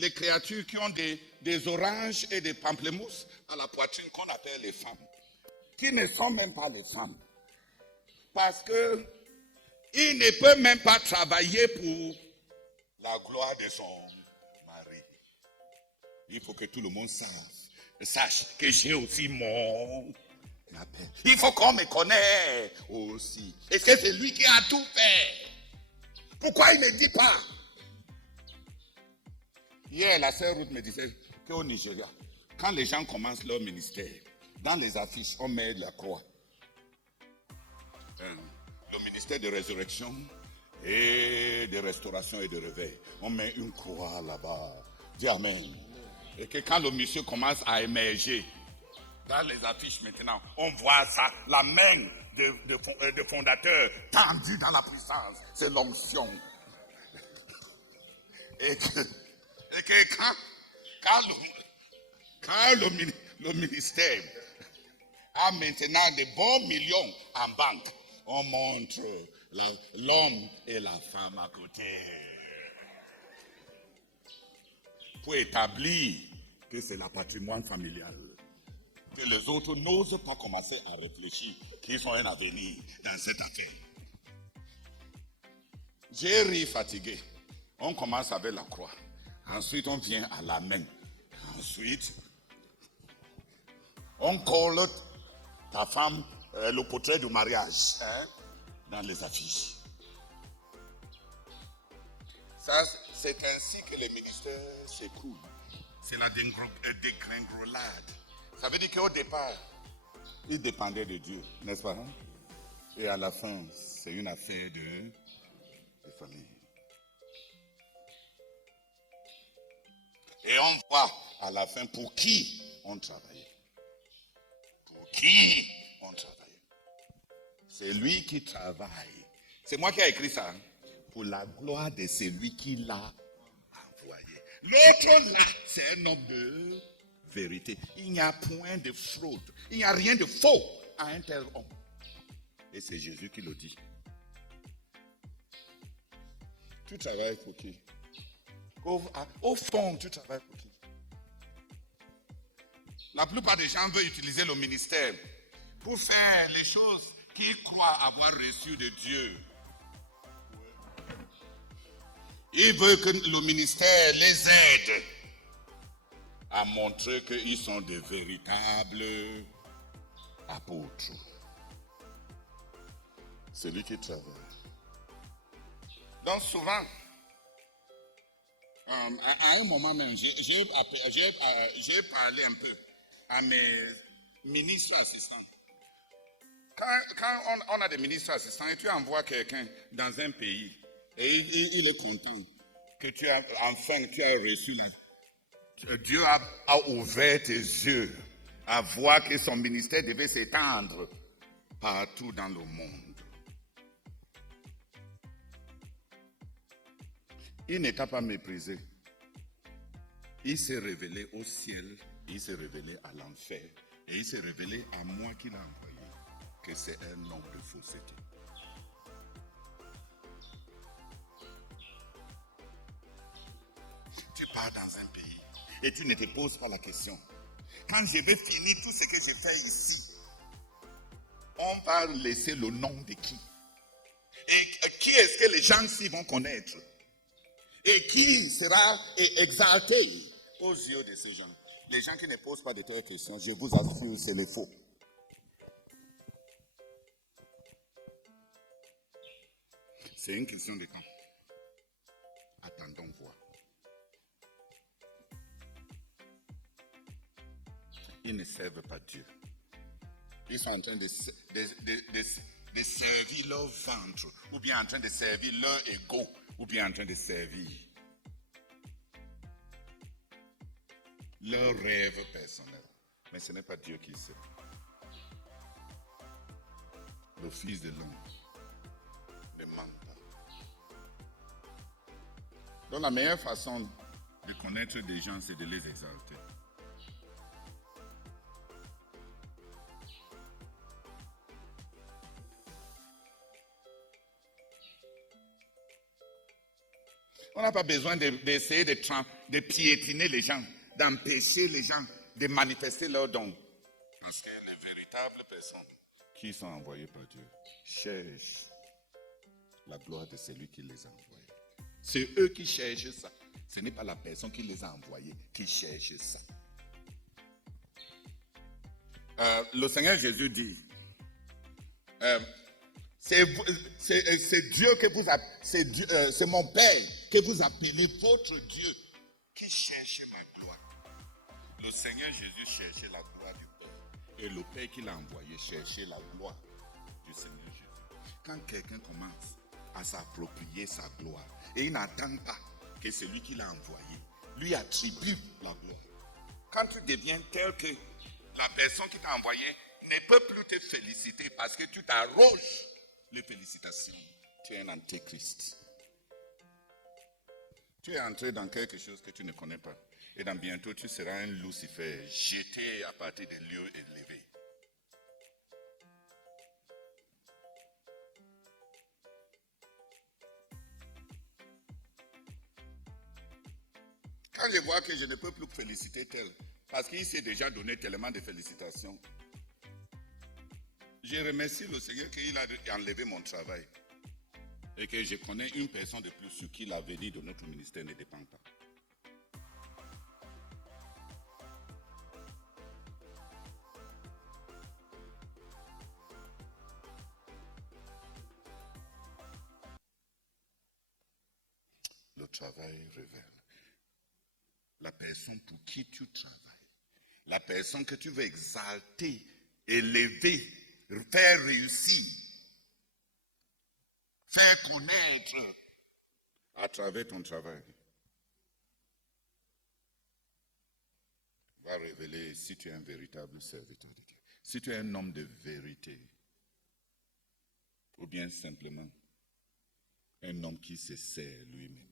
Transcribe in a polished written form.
les créatures qui ont des oranges et des pamplemousses à la poitrine qu'on appelle les femmes, qui ne sont même pas les femmes. Parce que il ne peut même pas travailler pour la gloire de son mari. Il faut que tout le monde sache que j'ai aussi mon appel. Il faut qu'on me connaisse aussi. Est-ce que c'est lui qui a tout fait? Pourquoi il ne dit pas? Hier, la sœur Ruth me disait qu'au Nigeria, quand les gens commencent leur ministère, dans les affiches, on met la croix. Le ministère de résurrection et de restauration et de réveil. On met une croix là-bas. Dis Amen. Et que quand le monsieur commence à émerger dans les affiches maintenant, on voit ça, la main de fondateur tendue dans la puissance. C'est l'onction. Et que quand le ministère a maintenant des bons millions en banque, on montre l'homme et la femme à côté. Pour établir que c'est le patrimoine familial. Que les autres n'osent pas commencer à réfléchir qu'ils ont un avenir dans cette affaire. J'ai ri fatigué. On commence avec la croix. Ensuite, on vient à la main. Ensuite, on colle ta femme, le portrait du mariage, dans les affiches. Ça, c'est ainsi que les ministères s'écoulent. C'est la dégringolade. Ça veut dire qu'au départ, ils dépendaient de Dieu, n'est-ce pas? Et à la fin, c'est une affaire de famille. Et on voit à la fin pour qui on travaillait. Pour qui on travaillait. C'est lui qui travaille. C'est moi qui ai écrit ça. Pour la gloire de celui qui l'a envoyé. L'autre là, c'est un homme de vérité. Il n'y a point de fraude. Il n'y a rien de faux à un tel homme. Et c'est Jésus qui le dit. Tu travailles pour qui? Au fond, tu travailles pour qui? La plupart des gens veulent utiliser le ministère pour faire les choses qu'ils croient avoir reçues de Dieu. Ils veulent que le ministère les aide à montrer qu'ils sont des véritables apôtres. C'est lui qui travaille. Donc souvent, à un moment même, j'ai parlé un peu à mes ministres assistants. Quand on a des ministres assistants et tu envoies quelqu'un dans un pays et il est content que tu as reçu Dieu a ouvert tes yeux à voir que son ministère devait s'étendre partout dans le monde. Il ne t'a pas méprisé. Il s'est révélé au ciel, il s'est révélé à l'enfer et il s'est révélé à moi qui l'a envoyé que c'est un homme de fausseté. Tu pars dans un pays et tu ne te poses pas la question. Quand je vais finir tout ce que j'ai fait ici, on va laisser le nom de qui? Et qui est-ce que les gens ici vont connaître? Et qui sera exalté aux yeux de ces gens? Les gens qui ne posent pas de telles questions, je vous assure, c'est les faux. C'est une question de temps. Attendons voir. Ils ne servent pas Dieu. Ils sont en train de servir leur ventre, ou bien en train de servir leur ego, ou bien en train de servir leur rêve personnel. Mais ce n'est pas Dieu qui sait. Le Fils de l'homme ne ment pas. Donc la meilleure façon de connaître des gens, c'est de les exalter. On n'a pas besoin d'essayer de piétiner les gens, d'empêcher les gens de manifester leurs dons. Parce que les véritables personnes qui sont envoyées par Dieu cherchent la gloire de celui qui les a envoyés. C'est eux qui cherchent ça. Ce n'est pas la personne qui les a envoyés qui cherche ça. Le Seigneur Jésus dit, c'est Dieu que vous appelez, c'est mon Père que vous appelez votre Dieu qui cherche ma gloire. Le Seigneur Jésus cherchait la gloire du Père. Et le Père qui l'a envoyé cherchait la gloire du Seigneur Jésus. Quand quelqu'un commence à s'approprier sa gloire, et il n'attend pas que celui qui l'a envoyé lui attribue la gloire. Quand tu deviens tel que la personne qui t'a envoyé ne peut plus te féliciter parce que tu t'arroges les félicitations, tu es un antéchrist. Tu es entré dans quelque chose que tu ne connais pas. Et dans bientôt, tu seras un Lucifer jeté à partir des lieux élevés. Quand je vois que je ne peux plus féliciter tel, parce qu'il s'est déjà donné tellement de félicitations, je remercie le Seigneur qu'il a enlevé mon travail. Et que je connais une personne de plus sur qui l'avenir de notre ministère ne dépend pas. Le travail révèle la personne pour qui tu travailles, la personne que tu veux exalter, élever, faire réussir, faire connaître à travers ton travail. Va révéler si tu es un véritable serviteur de Dieu, si tu es un homme de vérité, ou bien simplement un homme qui se sert lui-même.